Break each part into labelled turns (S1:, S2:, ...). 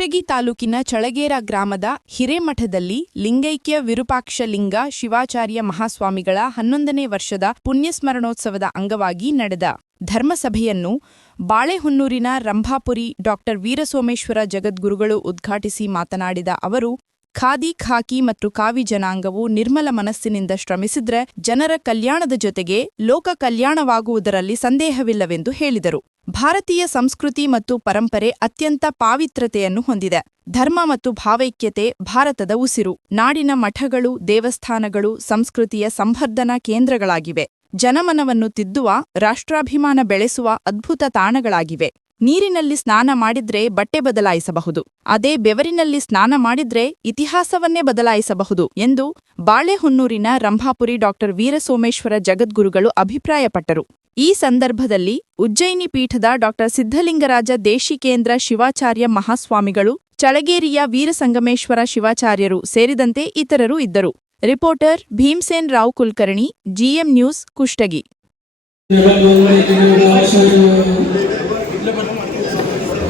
S1: ಕುಷ್ಟಗಿ ತಾಲೂಕಿನ ಚಳಗೇರ ಗ್ರಾಮದ ಹಿರೇಮಠದಲ್ಲಿ ಲಿಂಗೈಕ್ಯ ವಿರೂಪಾಕ್ಷಲಿಂಗ ಶಿವಾಚಾರ್ಯ ಮಹಾಸ್ವಾಮಿಗಳ ಹನ್ನೊಂದನೇ ವರ್ಷದ ಪುಣ್ಯಸ್ಮರಣೋತ್ಸವದ ಅಂಗವಾಗಿ ನಡೆದ ಧರ್ಮಸಭೆಯನ್ನು ಬಾಳೆಹೊನ್ನೂರಿನ ರಂಭಾಪುರಿ ಡಾ ವೀರಸೋಮೇಶ್ವರ ಜಗದ್ಗುರುಗಳು ಉದ್ಘಾಟಿಸಿ ಮಾತನಾಡಿದ ಅವರು ಖಾದಿ, ಖಾಕಿ ಮತ್ತು ಕಾವಿ ಜನಾಂಗವು ನಿರ್ಮಲ ಮನಸ್ಸಿನಿಂದ ಶ್ರಮಿಸಿದ್ರೆ ಜನರ ಕಲ್ಯಾಣದ ಜೊತೆಗೆ ಲೋಕ ಕಲ್ಯಾಣವಾಗುವುದರಲ್ಲಿ ಸಂದೇಹವಿಲ್ಲವೆಂದು ಹೇಳಿದರು. ಭಾರತೀಯ ಸಂಸ್ಕೃತಿ ಮತ್ತು ಪರಂಪರೆ ಅತ್ಯಂತ ಪಾವಿತ್ರತೆಯನ್ನು ಹೊಂದಿದೆ. ಧರ್ಮ ಮತ್ತು ಭಾವೈಕ್ಯತೆ ಭಾರತದ ಉಸಿರು. ನಾಡಿನ ಮಠಗಳು, ದೇವಸ್ಥಾನಗಳು ಸಂಸ್ಕೃತಿಯ ಸಂವರ್ಧನಾ ಕೇಂದ್ರಗಳಾಗಿವೆ. ಜನಮನವನ್ನು ತಿದ್ದುವ, ರಾಷ್ಟ್ರಾಭಿಮಾನ ಬೆಳೆಸುವ ಅದ್ಭುತ ತಾಣಗಳಾಗಿವೆ. ನೀರಿನಲ್ಲಿ ಸ್ನಾನ ಮಾಡಿದ್ರೆ ಬಟ್ಟೆ ಬದಲಾಯಿಸಬಹುದು. ಅದೇ ಬೆವರಿನಲ್ಲಿ ಸ್ನಾನ ಮಾಡಿದ್ರೆ ಇತಿಹಾಸವನ್ನೇ ಬದಲಾಯಿಸಬಹುದು ಎಂದು ಬಾಳೆಹೊನ್ನೂರಿನ ರಂಭಾಪುರಿ ಡಾ. ವೀರಸೋಮೇಶ್ವರ ಜಗದ್ಗುರುಗಳು ಅಭಿಪ್ರಾಯಪಟ್ಟರು. ಈ ಸಂದರ್ಭದಲ್ಲಿ ಉಜ್ಜಯಿನಿ ಪೀಠದ ಡಾ. ಸಿದ್ಧಲಿಂಗರಾಜ ದೇಶಿಕೇಂದ್ರ ಶಿವಾಚಾರ್ಯ ಮಹಾಸ್ವಾಮಿಗಳು, ಚಳಗೇರಿಯ ವೀರಸಂಗಮೇಶ್ವರ ಶಿವಾಚಾರ್ಯರು ಸೇರಿದಂತೆ ಇತರರು ಇದ್ದರು. Reporter Bhimsen Rao Kulkarni, GM news, Kushtagi.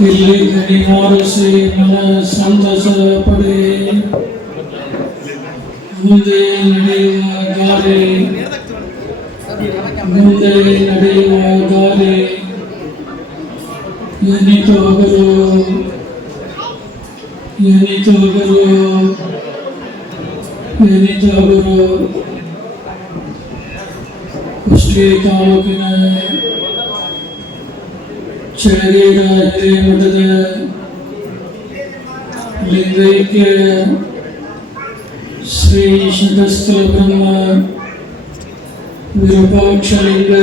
S2: ಇಲ್ಲಿ ನಿವಾರಿಸಿ ಮನ ಸಂತಸ ಪಡೆ ಮುಂದೆ ನಡೆಯುವ ದಾರಿ ಮುಂದೆ ನಡೆಯುವ ದಾರಿ ಎನಿತೋಗರು ಎನಿತೋಗರು ಎನಿತೋಗರು ಕುಷ್ಟಗಿ ತಾಲೂಕಿನ ಚಳಗೇರ ಹಿರೇಮಠದ ಲಿಂಗೈಕ್ಯ ಶ್ರೀ ಶತಸ್ಥಲ ಬ್ರಹ್ಮ ವಿರೂಪಾಕ್ಷಲಿಂಗ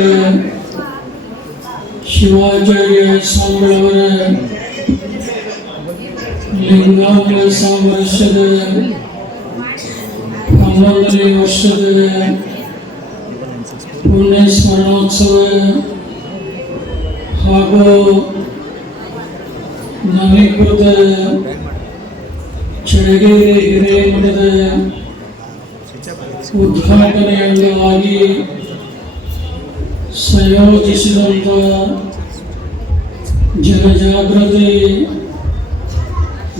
S2: ಶಿವಾಚಾರ್ಯ ಸ್ವಾಮಿಗಳವರ ಲಿಂಗಾಂಗ ಸಾಮರಸ್ಯದ ಹನ್ನೊಂದನೇ ವರ್ಷದ ಪುಣ್ಯ ಸ್ಮರಣೋತ್ಸವ ಹಾಗೂ ನವೀಕೃತ ಚಳಗೇರಿ ಹಿರೇಮಠದ ಉದ್ಘಾಟನೆ ಅಂಗವಾಗಿ ಸಂಯೋಜಿಸಿದಂಥ ಜನಜಾಗೃತಿ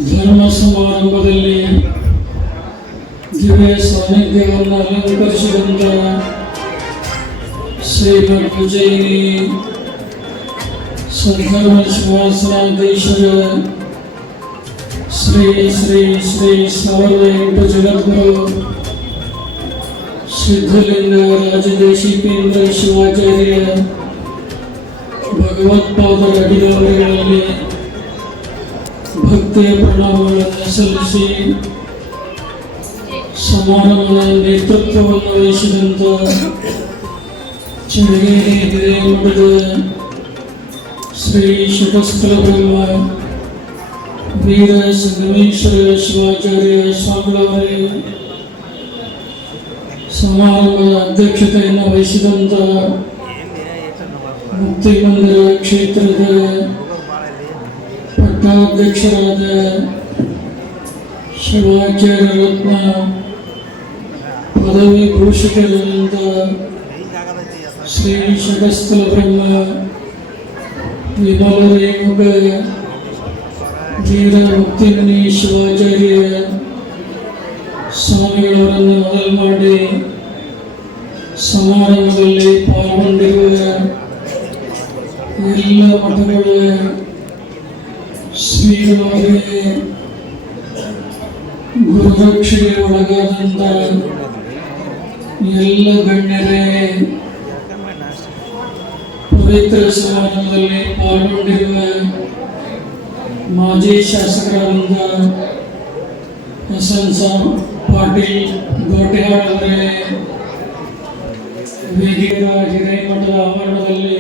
S2: ಧರ್ಮ ಸಮಾರಂಭದಲ್ಲಿ ದಿವ್ಯ ಸಾನ್ನಿಧ್ಯವನ್ನು ಅಲಂಕರಿಸಿದಂಥ ಶ್ರೀಮದ್ ಉಜ್ಜಯಿನಿ ಸದ್ಧರ್ಮ ಶಿವಾಸನಾಧೀಶರ ಶ್ರೀ ಶ್ರೀ ಶ್ರೀ ಸಾವಿರದ ಎಂಟು ಜಗದ್ಗುರು ಸಿದ್ಧಲಿಂಗ ರಾಜದೇಶಿಕೇಂದ್ರ ಶಿವಾಚಾರ್ಯ ಭಗವತ್ಪಾದರ ಅಡಿಯವರೆಗಳಲ್ಲಿ ಭಕ್ತಿಯ ಪ್ರಣಾಮಗಳನ್ನು ಸಲ್ಲಿಸಿ ಸಮಾರಂಭದ ನೇತೃತ್ವವನ್ನು ವಹಿಸಿದಂಥ ಚಳಗೇರಿ ಹಿರೇಮಠದ ಶ್ರೀ ಶತಸ್ಥಲ ಬ್ರಹ್ಮ ವೀರ ಸಂಗಮೇಶ್ವರ ಶಿವಾಚಾರ್ಯ ಸ್ವಾಮಿಗಳವರೇ ಸಮಾರಂಭದ ಅಧ್ಯಕ್ಷತೆಯನ್ನು ವಹಿಸಿದಂಥ ಮುಕ್ತಿ ಮಂದಿರ ಕ್ಷೇತ್ರದ ಪಟ್ಟಾಧ್ಯಕ್ಷರಾದ ಶಿವಾಚಾರ್ಯ ರತ್ನ ಪದವಿ ಭೂಷಿತರಾದಂಥ ಶ್ರೀ ಶತಸ್ಥಲ ಬ್ರಹ್ಮ ವಿಮಲ ರೇಣುಕ ವೀರ ಮುಕ್ತಿಮುನಿ ಶಿವಾಚಾರ್ಯ ಸ್ವಾಮಿಗಳವರನ್ನು ಮೊದಲು ಮಾಡಿ ಸಮಾರಂಭದಲ್ಲಿ ಪಾಲ್ಗೊಂಡಿರುವ ಎಲ್ಲ ಮಠಗಳ ಶ್ರೀಗಳವರಿಗೆ ಗುರುರಕ್ಷೆಗೆ ಒಳಗಾದಂಥ ಎಲ್ಲ ಗಣ್ಯರೇ ಪವಿತ್ರ ಸಮಾರಂಭದಲ್ಲಿ ಪಾಲ್ಗೊಂಡಿರುವ ಮಾಜಿ ಶಾಸಕರಾದಂಥ ವಸಂತ ಪಾಟೀಲ್ ಗೋಟೆಹಾಳ್ ಅವರೇ ವೇದಿಕೆಯ ಹಿರೇಮಠದ ಆವರಣದಲ್ಲಿ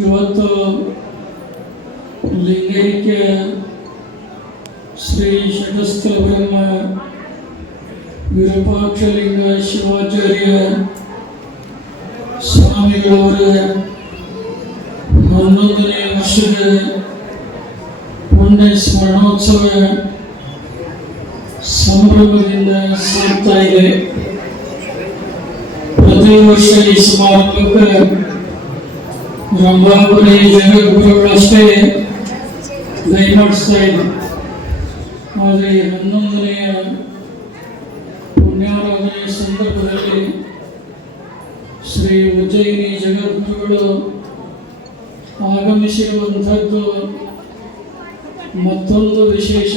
S2: ಇವತ್ತು ಲಿಂಗೈಕ್ಯ ಶ್ರೀ ಶತಸ್ಥಲ ಬ್ರಹ್ಮ ವಿರೂಪಾಕ್ಷಲಿಂಗ ಶಿವಾಚಾರ್ಯ ವರ್ಷದ ಪುಣ್ಯ ಸ್ಮರಣೋತ್ಸವ ಸಂಭ್ರಮದಿಂದ ಸಾಗ್ತಾ ಇದೆ. ಪ್ರತಿ ವರ್ಷ ಈ ಸಮಾರಂಭಕ್ಕೆ ರಂಭಾಪುರಿ ಜಗದ್ಗುರುಗಳಷ್ಟೇ ದಯಮಾಡಿಸ್ತಾ ಇದೆ. ಆದರೆ ಹನ್ನೊಂದನೆಯ ಪುಣ್ಯಾರಾಧನೆಯ ಸಂದರ್ಭದಲ್ಲಿ ಶ್ರೀ ಉಜ್ಜಯಿನಿ ಜಗದ್ಗುರುಗಳು ಆಗಮಿಸಿರುವಂಥದ್ದು ಮತ್ತೊಂದು ವಿಶೇಷ.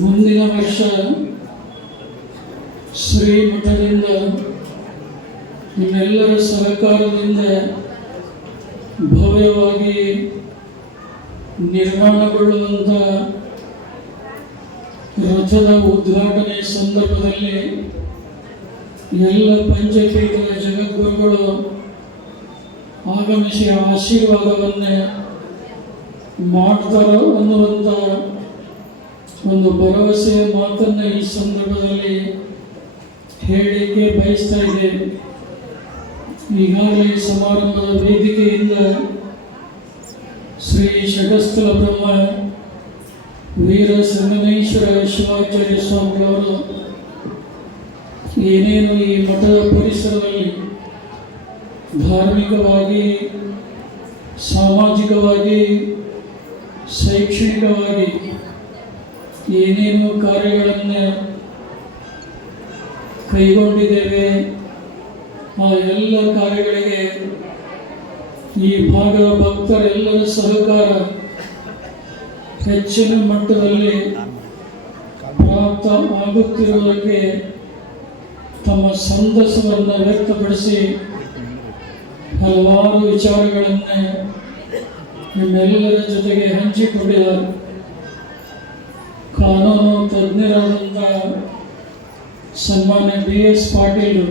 S2: ಮುಂದಿನ ವರ್ಷ ಶ್ರೀಮಠದಿಂದ ನಿಮ್ಮೆಲ್ಲರ ಸಹಕಾರದಿಂದ ಭವ್ಯವಾಗಿ ನಿರ್ಮಾಣಗೊಳ್ಳುವಂಥ ರಥದ ಉದ್ಘಾಟನೆ ಸಂದರ್ಭದಲ್ಲಿ ಎಲ್ಲ ಪಂಚಪೀಠದ ಜಗದ್ಗುರುಗಳು ಆಗಮಿಸಿ ಆಶೀರ್ವಾದವನ್ನೇ ಮಾಡ್ತಾರೋ ಅನ್ನುವಂಥ ಒಂದು ಭರವಸೆಯ ಮಾತನ್ನು ಈ ಸಂದರ್ಭದಲ್ಲಿ ಹೇಳಲಿಕ್ಕೆ ಬಯಸ್ತಾ ಇದ್ದೇನೆ. ಈಗಾಗಲೇ ಸಮಾರಂಭದ ವೇದಿಕೆಯಿಂದ ಶ್ರೀ ಶಗಸ್ಥಲ ಬ್ರಹ್ಮ ವೀರ ಸಂಗಮೇಶ್ವರ ಶಿವಾಚಾರ್ಯ ಸ್ವಾಮಿಗಳವರು ಏನೇನು ಈ ಮಠದ ಪರಿಸರದಲ್ಲಿ ಧಾರ್ಮಿಕವಾಗಿ, ಸಾಮಾಜಿಕವಾಗಿ, ಶೈಕ್ಷಣಿಕವಾಗಿ ಏನೇನು ಕಾರ್ಯಗಳನ್ನು ಕೈಗೊಂಡಿದ್ದೇವೆ, ಆ ಎಲ್ಲ ಕಾರ್ಯಗಳಿಗೆ ಈ ಭಾಗದ ಭಕ್ತರೆಲ್ಲರ ಸಹಕಾರ ಹೆಚ್ಚಿನ ಮಟ್ಟದಲ್ಲಿ ಪ್ರಾಪ್ತ ಆಗುತ್ತಿರುವುದಕ್ಕೆ ತಮ್ಮ ಸಂತಸವನ್ನು ವ್ಯಕ್ತಪಡಿಸಿ ಹಲವಾರು ವಿಚಾರಗಳನ್ನೇ ನಿಮ್ಮೆಲ್ಲರ ಜೊತೆಗೆ ಹಂಚಿಕೊಂಡಿದ್ದಾರೆ ಕಾನೂನು ತಜ್ಞರಾದಂಥ ಸನ್ಮಾನ್ಯ ಬಿ ಎಸ್ ಪಾಟೀಲ್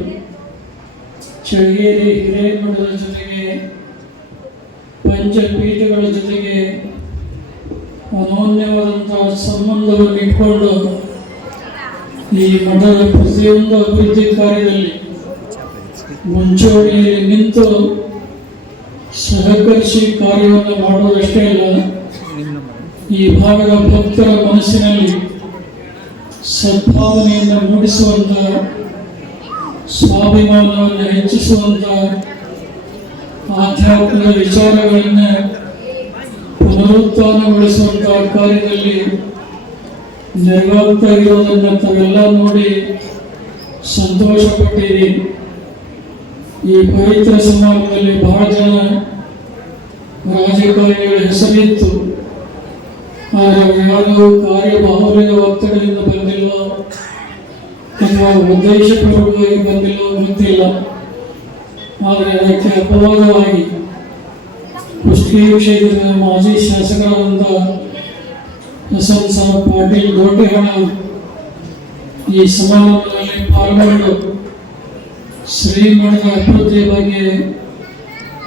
S2: ಚಳಗೇರಿ ಹಿರೇಮಠದ ಜೊತೆಗೆ ಪಂಚಪೀಠಗಳ ಜೊತೆಗೆ ಅನೋನ್ಯವಾದಂತಹ ಸಂಬಂಧವನ್ನು ಇಟ್ಕೊಂಡು ಈ ಮಠದ ಪ್ರತಿಯೊಂದು ಅಭಿವೃದ್ಧಿ ಕಾರ್ಯದಲ್ಲಿ ಮುಂಚೂಣಿಯಲ್ಲಿ ನಿಂತು ಸಹಕರಿಸಿ ಕಾರ್ಯವನ್ನು ಮಾಡುವುದಷ್ಟೇ ಅಲ್ಲ, ಈ ಭಾಗದ ಭಕ್ತರ ಮನಸ್ಸಿನಲ್ಲಿ ಸದ್ಭಾವನೆಯನ್ನು ಮೂಡಿಸುವಂತ, ಸ್ವಾಭಿಮಾನವನ್ನು ಹೆಚ್ಚಿಸುವಂತ ಆಧ್ಯಾತ್ಮಿಕ ವಿಚಾರಗಳನ್ನು ಪುನರುತ್ಥಾನಗೊಳಿಸುವಂತ ಕಾರ್ಯದಲ್ಲಿ ನೆರವಾಗ್ತಾ ಇರೋದನ್ನು ತಾವೆಲ್ಲ ನೋಡಿ ಸಂತೋಷಪಟ್ಟಿರಿ. ಈ ಪವಿತ್ರ ಸಮಾರಂಭದಲ್ಲಿ ಬಹಳ ಜನ ರಾಜಕಾರಣಿಗಳ ಹೆಸರಿತ್ತು. ಆದರೆ ಯಾರು ಕಾರ್ಯಬಾಹುಲ್ಯದ ಒತ್ತಡದಿಂದ ಬಂದಿಲ್ಲ, ಅಥವಾ ಉದ್ದೇಶಪೂರ್ವಕವಾಗಿ ಬಂದಿಲ್ಲ ಗೊತ್ತಿಲ್ಲ. ಆದರೆ ಅದಕ್ಕೆ ಅಪವಾದವಾಗಿ ಕುಷ್ಟಗಿ ಕ್ಷೇತ್ರದ ಮಾಜಿ ಶಾಸಕರಾದಂಥ ಹಸನ್ ಸಾಬ್ ಪಾಟೀಲ್ ದೊಡ್ಡ ಈ ಸಮಾರಂಭದಲ್ಲಿ ಪಾಲ್ಗೊಂಡು ಶ್ರೀಮಠದ ಅಭಿವೃದ್ಧಿಯ ಬಗ್ಗೆ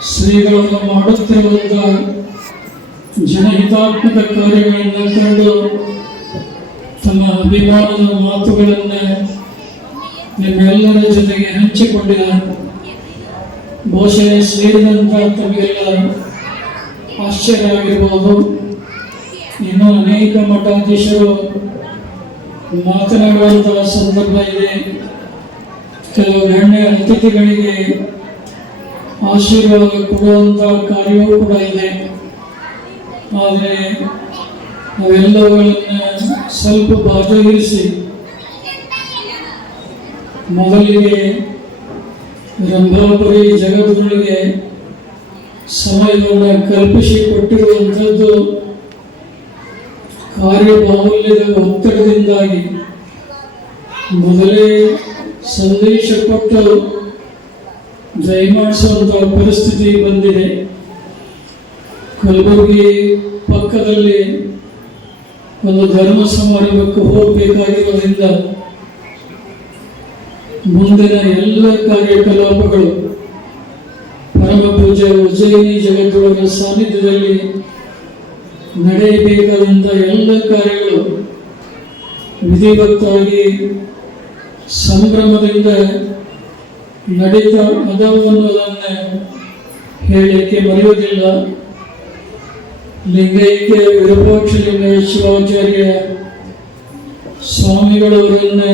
S2: ಶ್ರೀಗಳನ್ನು ಮಾಡುತ್ತಿರುವಂಥ ಜನಹಿತಾತ್ಮಕ ಕಾರ್ಯಗಳನ್ನು ಕಂಡು ತಮ್ಮ ಅಭಿಮಾನದ ಮಾತುಗಳನ್ನು ನಿಮ್ಮೆಲ್ಲರ ಜೊತೆಗೆ ಹಂಚಿಕೊಂಡಿದ ಘೋಷಣೆ ಸೇರಿದಂಥ ತಮಗೆಲ್ಲ ಆಶ್ಚರ್ಯ ಆಗಿರ್ಬೋದು. ಇನ್ನೂ ಅನೇಕ ಮಠಾಧೀಶರು ಮಾತನಾಡುವಂತಹ ಸಂದರ್ಭ ಇದೆ. ಕೆಲವು ಗಣ್ಯ ಅತಿಥಿಗಳಿಗೆ ಆಶೀರ್ವಾದ ಕೊಡುವಂತಹ ಕಾರ್ಯವೂ ಕೂಡ ಇದೆ. ಆದರೆ ಅವೆಲ್ಲವುಗಳನ್ನು ಸ್ವಲ್ಪ ಬಾಜಗಿರಿಸಿ ಮೊದಲಿಗೆ ರಂಭಾಪುರಿ ಜಗತ್ತುಗಳಿಗೆ ಸಮಯವನ್ನು ಕಲ್ಪಿಸಿ ಕೊಟ್ಟಿರುವಂಥದ್ದು ಕಾರ್ಯ ಬಾಹುಲ್ಯದ ಒತ್ತಡದಿಂದಾಗಿ ಮೊದಲೇ ಸಂದೇಶ ಕೊಟ್ಟು ದಯಮಾಡಿಸುವಂಥ ಪರಿಸ್ಥಿತಿ ಬಂದಿದೆ. ಕಲಬುರಗಿ ಪಕ್ಕದಲ್ಲಿ ಒಂದು ಧರ್ಮ ಸಮಾರಂಭಕ್ಕೆ ಹೋಗಬೇಕಾಗಿರೋದ್ರಿಂದ ಮುಂದಿನ ಎಲ್ಲ ಕಾರ್ಯಕಲಾಪಗಳು, ಪರಮ ಪೂಜೆ ಉಜ್ಜಯಿನಿ ಜಗದ್ಗುರುಗಳ ಸಾನ್ನಿಧ್ಯದಲ್ಲಿ ನಡೆಯಬೇಕಾದಂಥ ಎಲ್ಲ ಕಾರ್ಯಗಳು ವಿಧಿವತ್ತಾಗಿ ಸಂಭ್ರಮದಿಂದ ನಡೀತಾ ಅದಾವು ಅನ್ನೋದನ್ನೇ ಹೇಳಲಿಕ್ಕೆ ಮರೆಯುವುದಿಲ್ಲ ಲಿಂಗೈಕ್ಯ ವಿರೂಪಾಕ್ಷ ಲಿಂಗ ಶಿವಾಚಾರ್ಯ ಸ್ವಾಮಿಗಳವರನ್ನೇ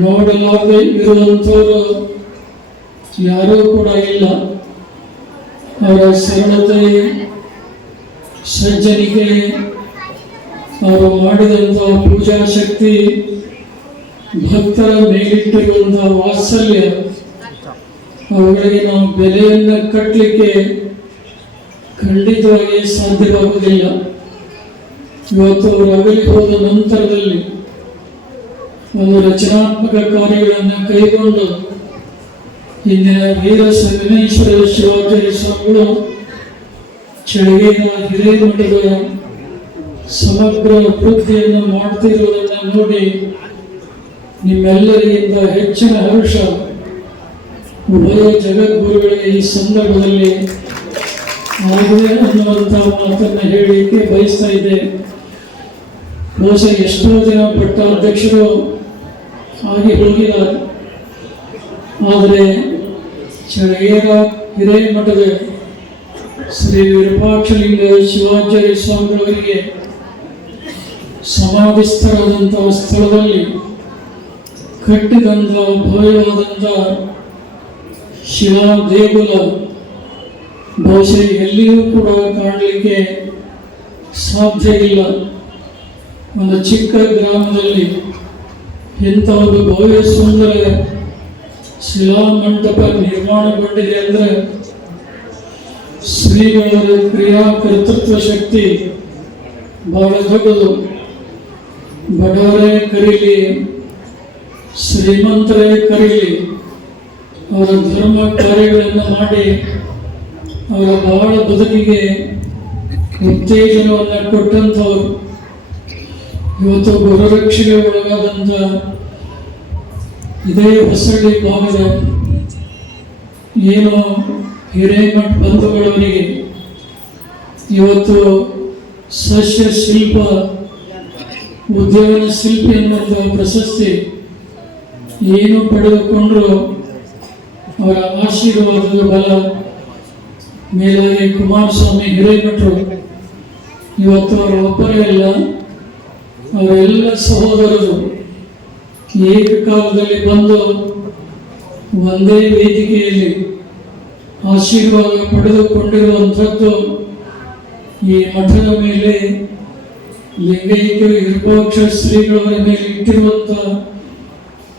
S2: ನೋಡಲಾಗದೆ ಇರುವಂಥವರು ಯಾರೂ ಕೂಡ ಇಲ್ಲ. ಅವರ ಸರಳತೆ ಸಜ್ಜನಿಕೆ ಅವರು ಮಾಡಿದಂಥ ಪೂಜಾ ಶಕ್ತಿ ಭಕ್ತರ ಮೇಲಿಟ್ಟಿರುವಂತಹ ವಾತ್ಸಲ್ಯ, ಅವುಗಳಿಗೆ ನಾವು ಬೆಲೆಯನ್ನು ಕಟ್ಟಲಿಕ್ಕೆ ಖಂಡಿತವಾಗಿ ಸಾಧ್ಯವಾಗುವುದಿಲ್ಲ. ಇವತ್ತು ಅವರು ಅಗಲಿ ಹೋದ ನಂತರದಲ್ಲಿ ಒಂದು ರಚನಾತ್ಮಕ ಕಾರ್ಯಗಳನ್ನು ಕೈಗೊಂಡು ಇಂದಿನ ವೀರ ಸಂಗಮೇಶ್ವರ ಶಿವಾಚಾರ್ಯ ಸ್ವಾಮಿಗಳು ಚಳಗೇರ ಹಿರೇಮಠದ ಸಮಗ್ರ ಅಭಿವೃದ್ಧಿಯನ್ನು ಮಾಡ್ತಿರುವುದನ್ನು ನೋಡಿ ನಿಮ್ಮೆಲ್ಲರಿಗಿಂತ ಹೆಚ್ಚಿನ ಹರ್ಷ. ಉಭಯ ಜಗದ್ಗುರುಗಳಿಗೆ ಈ ಸಂದರ್ಭದಲ್ಲಿ ಆಗಿದೆ ಅನ್ನುವಂಥ ಮಾತನ್ನು ಹೇಳಲಿಕ್ಕೆ ಬಯಸ್ತಾ ಇದ್ದೆ. ಬಹುಶಃ ಎಷ್ಟೋ ಜನ ಪಟ್ಟಾಧ್ಯಕ್ಷರು ಆಗಿ ಹೋಗಿದ್ದಾರೆ. ಆದರೆ ಚಳಗೇರ ಹಿರೇಮಠದ ಶ್ರೀ ವಿರೂಪಾಕ್ಷಲಿಂಗ ಶಿವಾಚಾರ್ಯ ಸ್ವಾಮಿಗಳವರಿಗೆ ಸಮಾಧಿಸ್ಥರಾದಂತಹ ಸ್ಥಳದಲ್ಲಿ ಕಟ್ಟಿದಂಥ ಭವ್ಯವಾದಂಥ ಶಿಲಾ ದೇಗುಲ ಬಹುಶಃ ಎಲ್ಲಿಯೂ ಕೂಡ ಕಾಣಲಿಕ್ಕೆ ಸಾಧ್ಯ ಇಲ್ಲ ಒಂದು ಚಿಕ್ಕ ಗ್ರಾಮದಲ್ಲಿ ಇಂಥ ಒಂದು ಭವ್ಯ ಸುಂದರ ಶಿಲಾ ಮಂಟಪ ನಿರ್ಮಾಣಗೊಂಡಿದೆ ಅಂದರೆ ಶ್ರೀಗಳ ಕ್ರಿಯಾ ಕರ್ತೃತ್ವ ಶಕ್ತಿ ಬಹಳ ದೊಡ್ಡದು. ಬಡವರೇ ಕರೀಲಿ ಶ್ರೀಮಂತರೇ ಕರೀಲಿ ಅವರ ಧರ್ಮ ಕಾರ್ಯಗಳನ್ನು ಮಾಡಿ, ಅವರ ಬಹಳ ಬದುಕಿಗೆ ಉತ್ತೇಜನವನ್ನು ಕೊಟ್ಟಂಥವ್ರು. ಇವತ್ತು ಗುರುರಕ್ಷೆಗೆ ಒಳಗಾದಂಥ ಇದೇ ಹೊಸಳ್ಳಿ ಭಾಗದ ಏನು ಹಿರೇಮಠ ಬಂಧುಗಳವರಿಗೆ ಇವತ್ತು ಸಸ್ಯ ಶಿಲ್ಪ ಉದ್ಯೋಗ ಶಿಲ್ಪಿ ಎನ್ನುವಂಥ ಪ್ರಶಸ್ತಿ ಏನು ಪಡೆದುಕೊಂಡರು ಅವರ ಆಶೀರ್ವಾದದ ಬಲ ಮೇಲಾಗಿ ಕುಮಾರಸ್ವಾಮಿ ಹಿರೇಮಠರು ಇವತ್ತು ಅವರ ಒಬ್ಬರೇ ಅಲ್ಲ, ಅವರೆಲ್ಲ ಸಹೋದರರು ಏಕಕಾಲದಲ್ಲಿ ಬಂದು ಒಂದೇ ವೇದಿಕೆಯಲ್ಲಿ ಆಶೀರ್ವಾದ ಪಡೆದುಕೊಂಡಿರುವಂಥದ್ದು ಈ ಮಠದ ಮೇಲೆ ಲಿಂಗೈಕ್ಯ ವಿರೂಪಾಕ್ಷ ಶ್ರೀಗಳವರ ಮೇಲೆ ಇಟ್ಟಿರುವಂಥ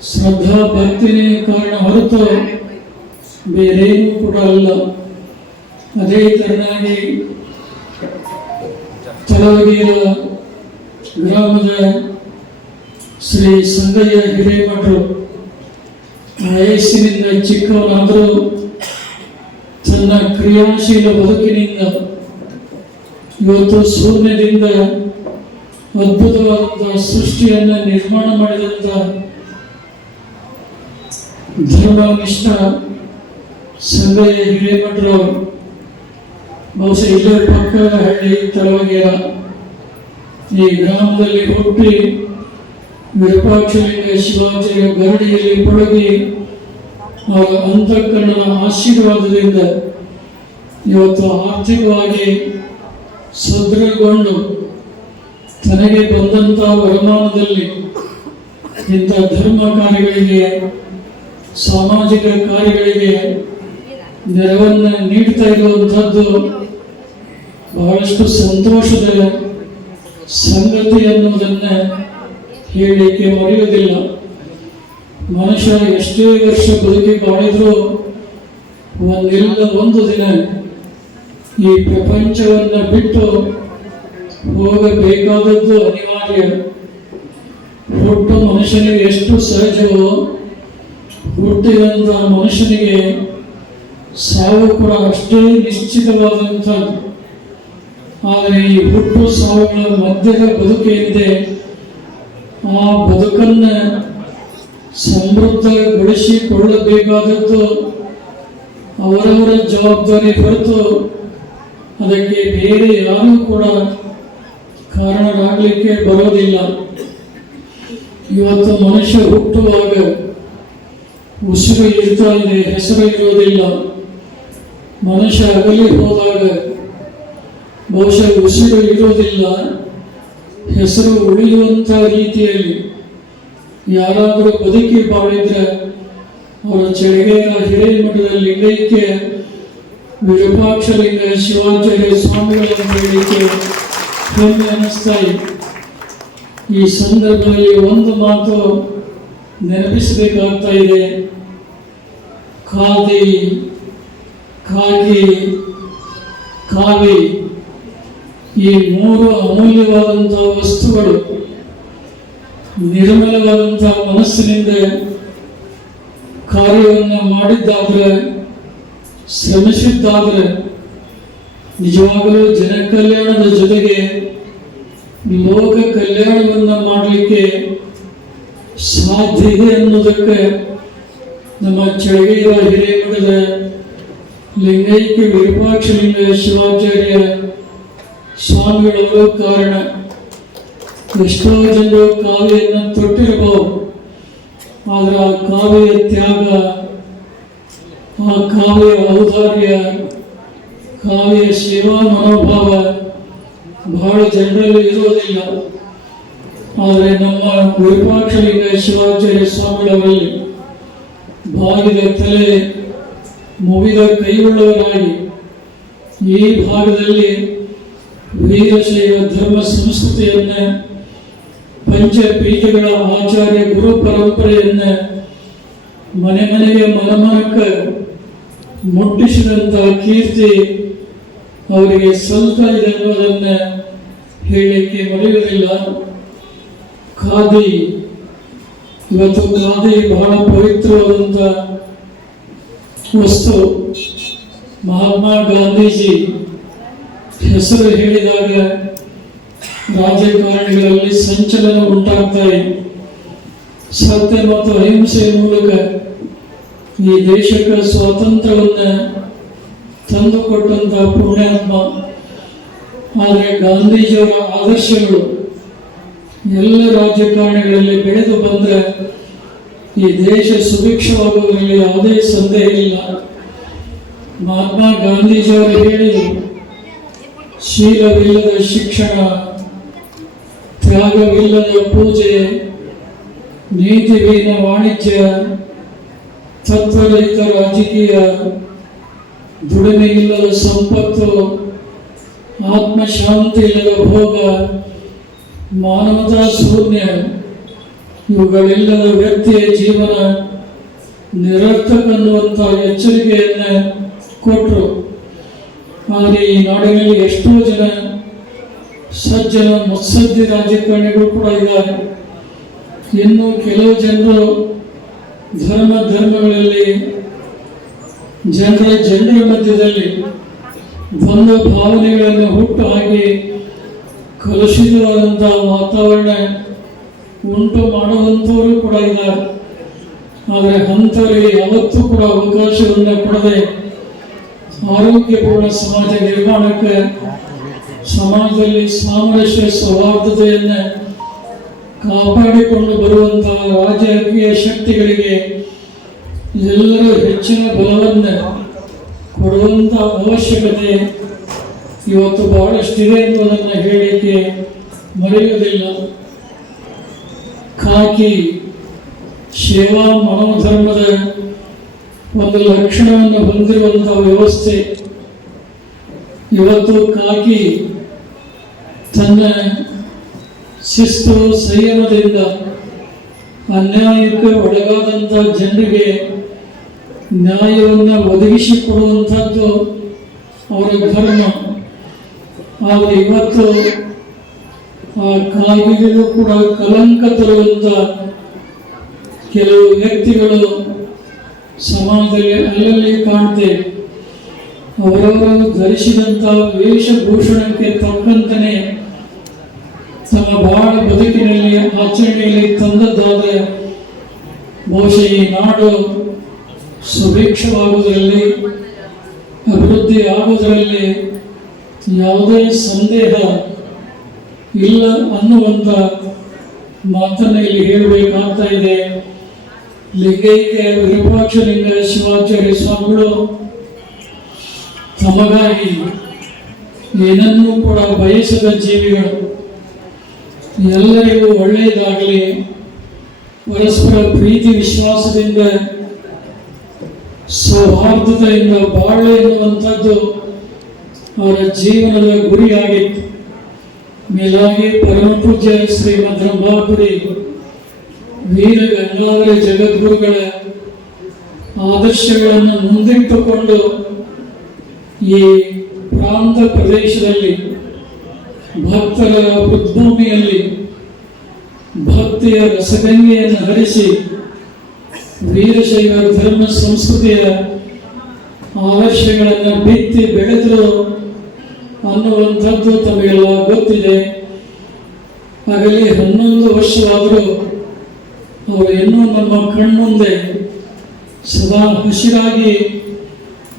S2: ಶ್ರದ್ಧಾ ಭಕ್ತಿನೇ ಕಾರಣ ಹೊರತು ಬೇರೇನೂ ಕೂಡ ಅಲ್ಲ. ಅದೇ ತರನಾಗಿ ತಲವಗಿಯ ಗ್ರಾಮದ ಶ್ರೀ ಸಂಗಯ್ಯ ಹಿರೇಮಠರು ವಯಸ್ಸಿನಿಂದ ಚಿಕ್ಕವನಾದರೂ ತನ್ನ ಕ್ರಿಯಾಶೀಲ ಬದುಕಿನಿಂದ ಇವತ್ತು ಶೂನ್ಯದಿಂದ ಅದ್ಭುತವಾದಂತಹ ಸೃಷ್ಟಿಯನ್ನು ನಿರ್ಮಾಣ ಮಾಡಿದಂಥ ಧರ್ಮನಿಷ್ಠ ಸಂಗಯ್ಯ ಹಿರೇಮಠರು ಬಹುಶಃ ಇಲ್ಲೇ ಪಕ್ಕ ಹಳ್ಳಿ ತಲವಗೇರ ಈ ಗ್ರಾಮದಲ್ಲಿ ಹುಟ್ಟಿ ವಿರೂಪಾಕ್ಷಲಿಂಗ ಶಿವಾಜಿಯ ಗರಡಿಯಲ್ಲಿ ಪಡಗಿ ಅವರ ಅಂತಃಕರಣದ ಆಶೀರ್ವಾದದಿಂದ ಇವತ್ತು ಆರ್ಥಿಕವಾಗಿ ಸದೃಢಗೊಂಡು ತನಗೆ ಬಂದಂಥ ವರಮಾನದಲ್ಲಿ ಇಂಥ ಧರ್ಮ ಕಾರ್ಯಗಳಿಗೆ ಸಾಮಾಜಿಕ ಕಾರ್ಯಗಳಿಗೆ ನೆರವನ್ನು ನೀಡ್ತಾ ಇರುವಂಥದ್ದು ಬಹಳಷ್ಟು ಸಂತೋಷದ ಸಂಗತಿ ಅನ್ನುವುದನ್ನು ಹೇಳಲಿಕ್ಕೆ ಮರೆಯುವುದಿಲ್ಲ. ಮನುಷ್ಯ ಎಷ್ಟೇ ವರ್ಷ ಬದುಕಿ ಬಾಳಿದ್ರೂ ಒಂದಿಲ್ಲ ಒಂದು ದಿನ ಈ ಪ್ರಪಂಚವನ್ನು ಬಿಟ್ಟು ಹೋಗಬೇಕಾದದ್ದು ಅನಿವಾರ್ಯ. ಹುಟ್ಟು ಮನುಷ್ಯನಿಗೆ ಎಷ್ಟು ಸಹಜವೋ ಹುಟ್ಟಿದಂಥ ಮನುಷ್ಯನಿಗೆ ಸಾವು ಕೂಡ ಅಷ್ಟೇ ನಿಶ್ಚಿತವಾದಂಥದ್ದು ಆದರೆ ಈ ಹುಟ್ಟು ಸಾವುಗಳ ಮಧ್ಯದ ಬದುಕೇನಿದೆ ಆ ಬದುಕನ್ನ ಸಮೃದ್ಧಗೊಳಿಸಿಕೊಳ್ಳಬೇಕಾದದ್ದು ಅವರವರ ಜವಾಬ್ದಾರಿ ಹೊರತು ಅದಕ್ಕೆ ಬೇರೆ ಯಾರೂ ಕೂಡ ಕಾರಣರಾಗಲಿಕ್ಕೆ ಬರೋದಿಲ್ಲ. ಇವತ್ತು ಮನುಷ್ಯ ಹುಟ್ಟುವಾಗ ಉಸಿರು ಇರ್ತಾ ಇದೆ, ಹೆಸರು ಇರೋದಿಲ್ಲ. ಮನುಷ್ಯ ಅಗಲಿ ಹೋದಾಗ ಬಹುಶಃ ಉಸಿರು ಇರೋದಿಲ್ಲ, ಹೆಸರು ಉಳಿಯುವಂಥ ರೀತಿಯಲ್ಲಿ. ಯಾರಾದರೂ ಬದುಕಿ ಬಾಳಿದ್ರೆ ಅವರ ಚಳಿಗೆಯ ಹಿರೇಮಠದ ಲಿಂಗೈಕ್ಯ ವಿರೂಪಾಕ್ಷಲಿಂಗ ಶಿವಾಚಾರ್ಯ ಸ್ವಾಮಿಗಳ ಹೇಳಿಕೆ ಹೆಮ್ಮೆ ಅನ್ನಿಸ್ತಾ ಈ ಸಂದರ್ಭದಲ್ಲಿ ಒಂದು ಮಾತು ನೆನಪಿಸಬೇಕಾಗ್ತಾ ಇದೆ. ಖಾದಿ ಖಾಕಿ ಕಾವಿ ಈ ಮೂರು ಅಮೂಲ್ಯವಾದಂತಹ ವಸ್ತುಗಳು ನಿರ್ಮಲವಾದಂತಹ ಮನಸ್ಸಿನಿಂದ ಕಾರ್ಯವನ್ನು ಮಾಡಿದ್ದಾದ್ರೆ, ಶ್ರಮಿಸಿದ್ದಾದ್ರೆ, ನಿಜವಾಗಲೂ ಜನ ಕಲ್ಯಾಣದ ಜೊತೆಗೆ ಲೋಕ ಕಲ್ಯಾಣವನ್ನು ಮಾಡಲಿಕ್ಕೆ ಸಾಧ್ಯ ಇದೆ ಅನ್ನೋದಕ್ಕೆ ನಮ್ಮ ಚಳಗೇರ ಹಿರೇಮಠದ ಲಿಂಗೈಕ್ಯ ವಿರೂಪಾಕ್ಷಲಿಂಗ ಶಿವಾಚಾರ್ಯ ಸ್ವಾಮಿಗಳವರು ಕಾರಣ ಎಷ್ಟೋ ಜನರು ಕಾವ್ಯನ್ನು ತೊಟ್ಟಿರಬಹುದು ಆದರೆ ಆ ಕಾವ್ಯ ತ್ಯಾಗ ಆ ಕಾವ್ಯ ಔದಾರ್ಯ ಕಾವ್ಯ ಸೇವಾ ಮನೋಭಾವ ಬಹಳ ಜನರಲ್ಲಿ ಇರುವುದಿಲ್ಲ ಆದರೆ ನಮ್ಮ ವಿರೂಪಾಕ್ಷಲಿಂಗ ಶಿವಾಚಾರ್ಯ ಸ್ವಾಮಿಗಳವರಲ್ಲಿ ಭಾಗದ ತಲೆ ಮುಗಿದ ಕೈಗೊಳ್ಳವರಾಗಿ ಈ ಭಾಗದಲ್ಲಿ ವೀರಶೈವ ಧರ್ಮ ಸಂಸ್ಕೃತಿಯನ್ನ ಪಂಚಪೀಠಗಳ ಆಚಾರ್ಯ ಗುರು ಪರಂಪರೆಯನ್ನು ಮನೆ ಮನೆಗೆ ಮನಮನಕ್ಕೆ ಮುಟ್ಟಿಸಿದಂಥ ಕೀರ್ತಿ ಅವರಿಗೆ ಸಲ್ತಾ ಇದೆ ಅನ್ನೋದನ್ನ ಹೇಳಲಿಕ್ಕೆ ಮರೆಯುವುದಿಲ್ಲ. ಖಾದಿ. ಇವತ್ತು ಖಾದಿ ಬಹಳ ಪವಿತ್ರವಾದಂಥ ವಸ್ತು. ಮಹಾತ್ಮ ಗಾಂಧೀಜಿ ಹೆಸರು ಹೇಳಿದಾಗ ರಾಜಕಾರಣಿಗಳಲ್ಲಿ ಸಂಚಲನ ಉಂಟಾಗ್ತಾ ಇದೆ. ಸತ್ಯ ಮತ್ತು ಅಹಿಂಸೆಯ ಮೂಲಕ ಈ ದೇಶಕ್ಕೆ ಸ್ವಾತಂತ್ರ್ಯವನ್ನ ತಂದುಕೊಟ್ಟಂತ ಪುಣ್ಯಾತ್ಮ. ಆದರೆ ಗಾಂಧೀಜಿಯವರ ಆದರ್ಶಗಳು ಎಲ್ಲ ರಾಜಕಾರಣಿಗಳಲ್ಲಿ ಬೆಳೆದು ಬಂದ್ರೆ ಈ ದೇಶ ಸುಭಿಕ್ಷವಾಗುವುದರಲ್ಲಿ ಯಾವುದೇ ಸಂದೇಹ ಇಲ್ಲ. ಮಹಾತ್ಮ ಗಾಂಧೀಜಿಯವರು ಹೇಳಿದರು, ಶೀಲವಿಲ್ಲದ ಶಿಕ್ಷಣ, ತ್ಯಾಗವಿಲ್ಲದ ಪೂಜೆ ನೀತಿವೀನ ವಾಣಿಜ್ಯ, ತತ್ವರಹಿತ ರಾಜಕೀಯ ದುಡಿಮೆ ಇಲ್ಲದ ಸಂಪತ್ತು ಆತ್ಮಶಾಂತಿ ಇಲ್ಲದ ಭೋಗ ಮಾನವತಾ ಶೂನ್ಯ, ಇವುಗಳಿಲ್ಲದ ವ್ಯಕ್ತಿಯ ಜೀವನ ನಿರರ್ಥಕ ಅನ್ನುವಂಥ ಎಚ್ಚರಿಕೆಯನ್ನು ಕೊಟ್ಟರು ಆದರೆ ಈ ನಾಡಿನಲ್ಲಿ ಎಷ್ಟೋ ಜನ ಸಜ್ಜನ ಮುತ್ಸದ್ದಿ ರಾಜಕಾರಣಿಗಳು ಕೂಡ ಇದ್ದಾರೆ. ಇನ್ನು ಕೆಲವು ಜನರು ಧರ್ಮ ಧರ್ಮಗಳಲ್ಲಿ, ಜನರ ಜನರ ಮಧ್ಯದಲ್ಲಿ ಬಂದ ಭಾವನೆಗಳನ್ನು ಹುಟ್ಟು ಹಾಕಿ ಕಲುಷಿತವಾದಂತಹ ವಾತಾವರಣ ಉಂಟು ಮಾಡುವಂಥವರು ಕೂಡ ಇದ್ದಾರೆ. ಆದರೆ ಅಂಥವರಿಗೆ ಯಾವತ್ತೂ ಕೂಡ ಅವಕಾಶವನ್ನು ಕೊಡದೆ ಆರೋಗ್ಯಪೂರ್ಣ ಸಮಾಜ ನಿರ್ಮಾಣಕ್ಕೆ ಸಮಾಜದಲ್ಲಿ ಸಾಮರಸ್ಯ ಸೌಹಾರ್ದತೆಯನ್ನು ಕಾಪಾಡಿಕೊಂಡು ಬರುವಂತಹ ರಾಜಕೀಯ ಶಕ್ತಿಗಳಿಗೆ ಎಲ್ಲರೂ ಹೆಚ್ಚಿನ ಬಲವನ್ನು ಕೊಡುವಂಥ ಅವಶ್ಯಕತೆ ಇವತ್ತು ಬಹಳಷ್ಟಿದೆ ಅನ್ನೋದನ್ನು ಹೇಳಲಿಕ್ಕೆ ಮರೆಯುವುದಿಲ್ಲ. ಕಾಕಿ ಸೇವಾ ಮನೋಧರ್ಮದ ಒಂದು ಲಕ್ಷಣವನ್ನು ಹೊಂದಿರುವಂಥ ವ್ಯವಸ್ಥೆ. ಇವತ್ತು ಕಾಕಿ ತನ್ನ ಶಿಸ್ತು ಸಂಯಮದಿಂದ ಅನ್ಯಾಯಕ್ಕೆ ಒಳಗಾದಂಥ ಜನರಿಗೆ ನ್ಯಾಯವನ್ನು ಒದಗಿಸಿಕೊಡುವಂಥದ್ದು ಅವರ ಧರ್ಮ. ಆದರೆ ಇವತ್ತು ಆ ಕಾಯಿಲೆಗೂ ಕೂಡ ಕಲಂಕ ತರುವಂಥ ಕೆಲವು ವ್ಯಕ್ತಿಗಳು ಸಮಾಜದಲ್ಲಿ ಅಲ್ಲಲ್ಲಿ ಕಾಣ್ತೇವೆ ಅವರವರು ಧರಿಸಿದಂಥ ವೇಷಭೂಷಣಕ್ಕೆ ತಕ್ಕಂತನೇ ತಮ್ಮ ಬಹಳ ಬದುಕಿನಲ್ಲಿ ಆಚರಣೆಯಲ್ಲಿ ತಂದದ್ದಾದ ಬಹುಶಃ ಈ ನಾಡು ಸುಭಿಕ್ಷವಾಗುವುದರಲ್ಲಿ ಅಭಿವೃದ್ಧಿ ಆಗುವುದರಲ್ಲಿ ಯಾವುದೇ ಸಂದೇಹ ಇಲ್ಲ ಅನ್ನುವಂಥ ಮಾತನ್ನು ಇಲ್ಲಿ ಹೇಳಬೇಕಾಗ್ತಾ ಇದೆ. ಲಿಂಗೈಕ್ಯ ವಿರೂಪಾಕ್ಷಲಿಂಗ ಶಿವಾಚಾರ್ಯ ಸ್ವಾಮಿಗಳು, ತಮಗಾಗಿ ಏನನ್ನೂ ಕೂಡ ಬಯಸದ ಜೀವಿಗಳು, ಎಲ್ಲರಿಗೂ ಒಳ್ಳೆಯದಾಗಲಿ. ಪರಸ್ಪರ ಪ್ರೀತಿ ವಿಶ್ವಾಸದಿಂದ, ಸೌಹಾರ್ದತೆಯಿಂದ ಬಾಳೆ ಎನ್ನುವಂಥದ್ದು ಅವರ ಜೀವನದ ಗುರಿಯಾಗಿತ್ತು. ಮೇಲಾಗಿ ಪರಮಪೂಜ್ಯ ಪೂಜ್ಯ ಮಧ್ರಂಭಾಪುರಿ ರಂಭಾಪುರಿ ವೀರ ಗಂಗಾಧರ ಜಗದ್ಗುರುಗಳ ಆದರ್ಶಗಳನ್ನು ಮುಂದಿಟ್ಟುಕೊಂಡು ಈ ಪ್ರಾಂತ ಪ್ರದೇಶದಲ್ಲಿ, ಭಕ್ತರ ಉದ್ಭೂಮಿಯಲ್ಲಿ ಭಕ್ತಿಯ ರಸಗಂಗೆಯನ್ನು ಹರಿಸಿ ವೀರಶೈವ ಧರ್ಮ ಸಂಸ್ಕೃತಿಯ ಆದರ್ಶಗಳನ್ನು ಬಿತ್ತಿ ಬೆಳೆದರು. ಅನ್ನುವಂಥದ್ದು ತಮಗೆಲ್ಲ ಗೊತ್ತಿದೆ. ಆಗಲಿ ಹನ್ನೊಂದು ವರ್ಷವಾದರೂ ಅವರು ಇನ್ನೂ ನಮ್ಮ ಕಣ್ಮುಂದೆ ಸದಾ ಹಸಿರಾಗಿ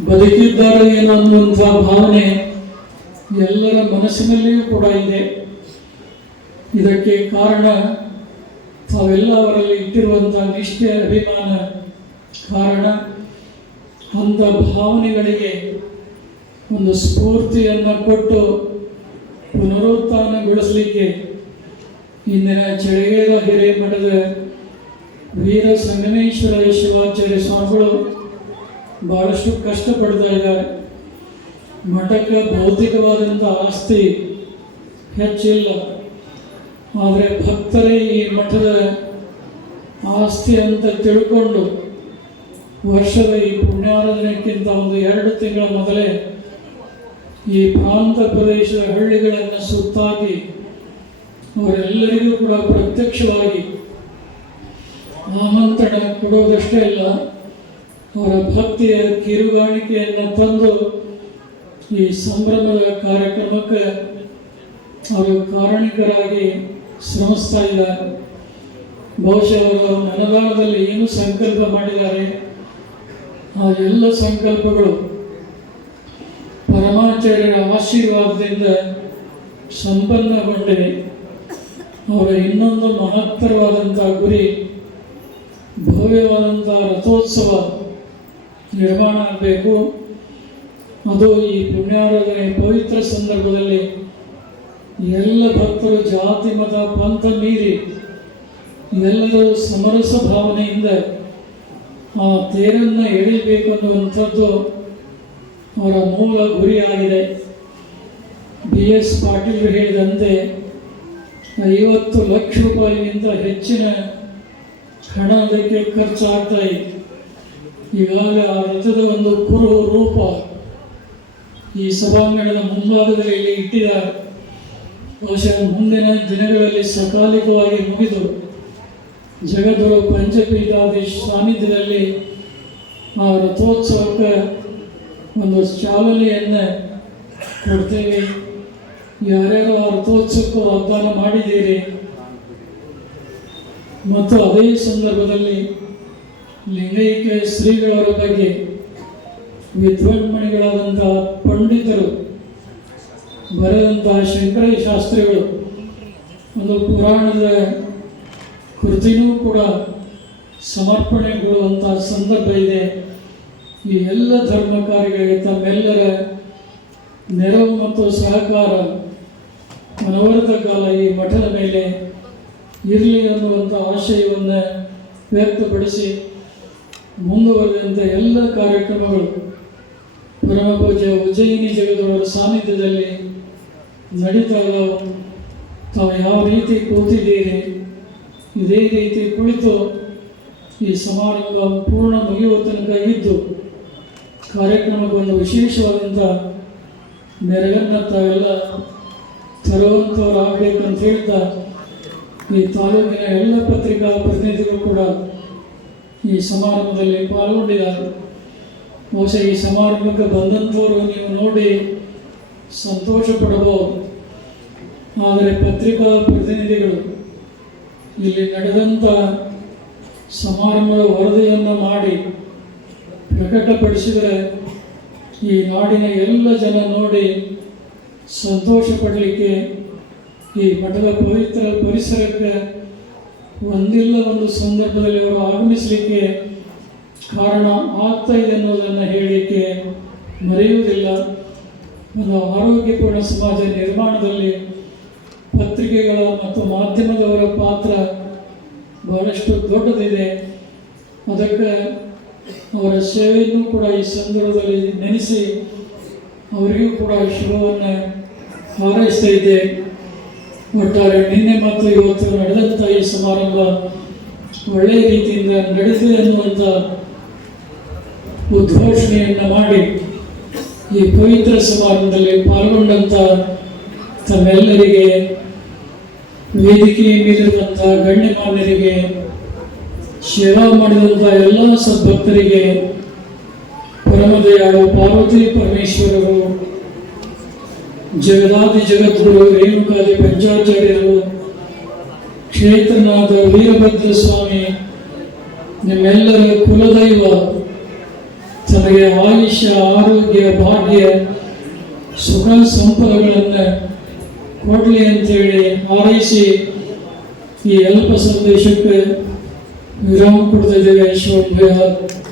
S2: ಬದುಕಿದ್ದಾರೆ ಏನೋ ಅನ್ನುವಂಥ ಭಾವನೆ ಎಲ್ಲರ ಮನಸ್ಸಿನಲ್ಲಿಯೂ ಕೂಡ ಇದೆ. ಇದಕ್ಕೆ ಕಾರಣ ತಾವೆಲ್ಲ ಅವರಲ್ಲಿ ಇಟ್ಟಿರುವಂಥ ನಿಷ್ಠೆ, ಅಭಿಮಾನ ಕಾರಣ ಅಂಥ ಭಾವನೆಗಳಿಗೆ ಒಂದು ಸ್ಫೂರ್ತಿಯನ್ನು ಕೊಟ್ಟು ಪುನರುತ್ಥಾನಗೊಳಿಸಲಿಕ್ಕೆ ಇಂದಿನ ಚಳಿಗೇರ ಹಿರೇಮಠದ ವೀರ ಸಂಗಮೇಶ್ವರ ಶಿವಾಚಾರ್ಯ ಸ್ವಾಮಿಗಳು ಬಹಳಷ್ಟು ಕಷ್ಟಪಡ್ತಾ ಇದ್ದಾರೆ. ಮಠಕ್ಕೆ ಭೌತಿಕವಾದಂಥ ಆಸ್ತಿ ಹೆಚ್ಚಿಲ್ಲ. ಆದರೆ ಭಕ್ತರೇ ಈ ಮಠದ ಆಸ್ತಿ ಅಂತ ತಿಳ್ಕೊಂಡು ವರ್ಷದ ಈ ಪುಣ್ಯಾರಾಧನೆಕ್ಕಿಂತ ಒಂದು ಎರಡು ತಿಂಗಳ ಮೊದಲೇ ಈ ಪ್ರಾಂತ ಪ್ರದೇಶದ ಹಳ್ಳಿಗಳನ್ನು ಸುತ್ತಾಕಿ ಅವರೆಲ್ಲರಿಗೂ ಕೂಡ ಪ್ರತ್ಯಕ್ಷವಾಗಿ ಆಮಂತ್ರಣ ಕೊಡೋದಷ್ಟೇ ಅಲ್ಲ ಅವರ ಭಕ್ತಿಯ ಕಿರುಗಾಣಿಕೆಯನ್ನು ತಂದು ಈ ಸಂಭ್ರಮದ ಕಾರ್ಯಕ್ರಮಕ್ಕೆ ಅವರು ಕಾರಣಿಕರಾಗಿ ಶ್ರಮಿಸ್ತಾ ಇದ್ದಾರೆ. ಬಹುಶಃ ಅವರು ಮನದಾಳದಲ್ಲಿ ಏನು ಸಂಕಲ್ಪ ಮಾಡಿದ್ದಾರೆ? ಆ ಎಲ್ಲ ಸಂಕಲ್ಪಗಳು ಪರಮಾಚಾರ್ಯರ ಆಶೀರ್ವಾದದಿಂದ ಸಂಪನ್ನಗೊಂಡಿವೆ ಅವರ ಇನ್ನೊಂದು ಮಹತ್ತರವಾದಂಥ ಗುರಿ, ಭವ್ಯವಾದಂಥ ರಥೋತ್ಸವ ನಿರ್ಮಾಣ ಆಗಬೇಕು. ಅದು ಈ ಪುಣ್ಯಾರಾಧನೆ ಪವಿತ್ರ ಸಂದರ್ಭದಲ್ಲಿ ಎಲ್ಲ ಭಕ್ತರು ಜಾತಿ, ಮತ, ಪಂಥ ಮೀರಿ ಎಲ್ಲರೂ ಸಮರಸ ಭಾವನೆಯಿಂದ ಆ ತೇರನ್ನು ಎಳಿಬೇಕು ಅನ್ನುವಂಥದ್ದು ಅವರ ಮೂಲ ಗುರಿಯಾಗಿದೆ. ಬಿ ಎಸ್ ಪಾಟೀಲ್ ಹೇಳಿದಂತೆ, ಐವತ್ತು ಲಕ್ಷ ರೂಪಾಯಿಗಿಂತ ಹೆಚ್ಚಿನ ಹಣ ಅದಕ್ಕೆ ಖರ್ಚಾಗ್ತಾ ಇದೆ. ಈಗಾಗಲೇ ಆ ರಥದ ಒಂದು ಕುರು ರೂಪ ಈ ಸಭಾಂಗಣದ ಮುಂಭಾಗದಲ್ಲಿ ಇಲ್ಲಿ ಇಟ್ಟಿದ್ದಾರೆ. ಬಹುಶಃ ಮುಂದಿನ ದಿನಗಳಲ್ಲಿ ಸಕಾಲಿಕವಾಗಿ ಮುಗಿದು ಜಗದ್ಗುರು ಪಂಚಪೀಠಾಧೀಶ ಸಾನ್ನಿಧ್ಯದಲ್ಲಿ ಆ ರಥೋತ್ಸವಕ್ಕೆ ಒಂದು ಚಾವಲಿಯನ್ನು ಕೊಡ್ತೇವೆ. ಯಾರ್ಯಾರು ಅರ್ಥೋತ್ಸವಕ್ಕೂ ರಥೋತ್ಸವಕ್ಕೆ ವಾಗ್ದಾನ ಮಾಡಿದ್ದೀರಿ? ಮತ್ತು ಅದೇ ಸಂದರ್ಭದಲ್ಲಿ ಲಿಂಗೈಕ್ಯ ಶ್ರೀಗಳವರ ಬಗ್ಗೆ ವಿದ್ವಾನ್ಮಣಿಗಳಾದಂಥ ಪಂಡಿತರು ಬರೆದಂತಹ ಶಂಕರ ಶಾಸ್ತ್ರಿಗಳು ಒಂದು ಪುರಾಣದ ಕೃತಿನೂ ಕೂಡ ಸಮರ್ಪಣೆಗೊಳ್ಳುವಂಥ ಸಂದರ್ಭ ಇದೆ. ಈ ಎಲ್ಲ ಧರ್ಮ ಕಾರ್ಯಗಳಿಗೆ ತಮ್ಮೆಲ್ಲರ ನೆರವು ಮತ್ತು ಸಹಕಾರ ಮನವರದ ಕಾಲ ಈ ಮಠದ ಮೇಲೆ ಇರಲಿ ಅನ್ನುವಂಥ ಆಶಯವನ್ನು ವ್ಯಕ್ತಪಡಿಸಿ ಮುಂದುವರೆದಂಥ ಎಲ್ಲ ಕಾರ್ಯಕ್ರಮಗಳು. ಪರಮ ಪೂಜ್ಯ ಉಜ್ಜಯಿನಿ ಜಗದವರ ಸಾನ್ನಿಧ್ಯದಲ್ಲಿ ನಡೀತಾ ಇದ್ದಾವೆ ತಾವು ಯಾವ ರೀತಿ ಕೂತಿದ್ದೀರಿ, ಇದೇ ರೀತಿ ಕುಳಿತು ಈ ಸಮಾರಂಭ ಪೂರ್ಣ ಮುಗಿಯುವ ತನಕ ಇದ್ದು ಕಾರ್ಯಕ್ರಮಕ್ಕೆ ಒಂದು ವಿಶೇಷವಾದಂಥ ನೆರವನ್ನ ತಾವೆಲ್ಲ ಅಂತ ಹೇಳ್ತಾ ಈ ತಾಲೂಕಿನ ಎಲ್ಲ ಪತ್ರಿಕಾ ಪ್ರತಿನಿಧಿಗಳು ಕೂಡ ಈ ಸಮಾರಂಭದಲ್ಲಿ ಪಾಲ್ಗೊಂಡಿದ್ದಾರೆ. ಬಹುಶಃ ಈ ಸಮಾರಂಭಕ್ಕೆ ಬಂದಂಥವರು ನೀವು ನೋಡಿ ಸಂತೋಷ ಪಡಬಹುದು. ಆದರೆ ಪತ್ರಿಕಾ ಪ್ರತಿನಿಧಿಗಳು ಇಲ್ಲಿ ನಡೆದಂಥ ಸಮಾರಂಭದ ವರದಿಯನ್ನು ಮಾಡಿ ಪ್ರಕಟಪಡಿಸಿದರೆ ಈ ನಾಡಿನ ಎಲ್ಲ ಜನ ನೋಡಿ ಸಂತೋಷ ಪಡಲಿಕ್ಕೆ ಈ ಮಠದ ಪವಿತ್ರ ಪರಿಸರಕ್ಕೆ ಒಂದಿಲ್ಲ ಒಂದು ಸಂದರ್ಭದಲ್ಲಿ ಅವರು ಆಗಮಿಸಲಿಕ್ಕೆ ಕಾರಣ ಆಗ್ತಾ ಇದೆ ಅನ್ನೋದನ್ನು ಹೇಳಲಿಕ್ಕೆ ಮರೆಯುವುದಿಲ್ಲ. ಒಂದು ಆರೋಗ್ಯಪೂರ್ಣ ಸಮಾಜ ನಿರ್ಮಾಣದಲ್ಲಿ ಪತ್ರಿಕೆಗಳ ಮತ್ತು ಮಾಧ್ಯಮದವರ ಪಾತ್ರ ಬಹಳಷ್ಟು ದೊಡ್ಡದಿದೆ. ಅದಕ್ಕೆ ಅವರ ಸೇವೆಯನ್ನು ಕೂಡ ಈ ಸಂದರ್ಭದಲ್ಲಿ ನೆನೆಸಿ ಅವರಿಗೂ ಕೂಡ ಶುಭವನ್ನು ಹಾರೈಸ್ತಾ ಇದ್ದೆ. ಒಟ್ಟಾರೆ ನಿನ್ನೆ ಮತ್ತು ಇವತ್ತು ನಡೆದಂಥ ಈ ಸಮಾರಂಭ ಒಳ್ಳೆಯ ರೀತಿಯಿಂದ ನಡೆದಿದೆ ಅನ್ನುವಂಥ ಉದ್ಘೋಷಣೆಯನ್ನು ಮಾಡಿ ಈ ಪವಿತ್ರ ಸಮಾರಂಭದಲ್ಲಿ ಪಾಲ್ಗೊಂಡಂಥ ತಮ್ಮೆಲ್ಲರಿಗೆ ವೇದಿಕೆಯ ಮೇಲಿರುವಂಥ ಗಣ್ಯಮಾನ್ಯರಿಗೆ ಸೇವಾ ಮಾಡಿದಂಥ ಎಲ್ಲ ಸದ್ಭಕ್ತರಿಗೆ ಪರಮದಯಾಳು ಪಾರ್ವತಿ ಪರಮೇಶ್ವರರು, ಜಗದಾದಿ ಜಗದ್ಗುರು ರೇಣುಕಾದಿ ಪಂಚಾಚಾರ್ಯರು ಕ್ಷೇತ್ರನಾಥ ವೀರಭದ್ರ ಸ್ವಾಮಿ, ನಿಮ್ಮೆಲ್ಲರ ಕುಲದೈವ ತನಗೆ ಆಯುಷ್ಯ, ಆರೋಗ್ಯ, ಭಾಗ್ಯ, ಸುಖ ಸಂಪದಗಳನ್ನು ಕೊಡಲಿ ಅಂತೇಳಿ ಹಾರೈಸಿ ಈ ಅಲ್ಪ ಸಂದೇಶಕ್ಕೆ विराम कुठं दिलेला आहे शिवभया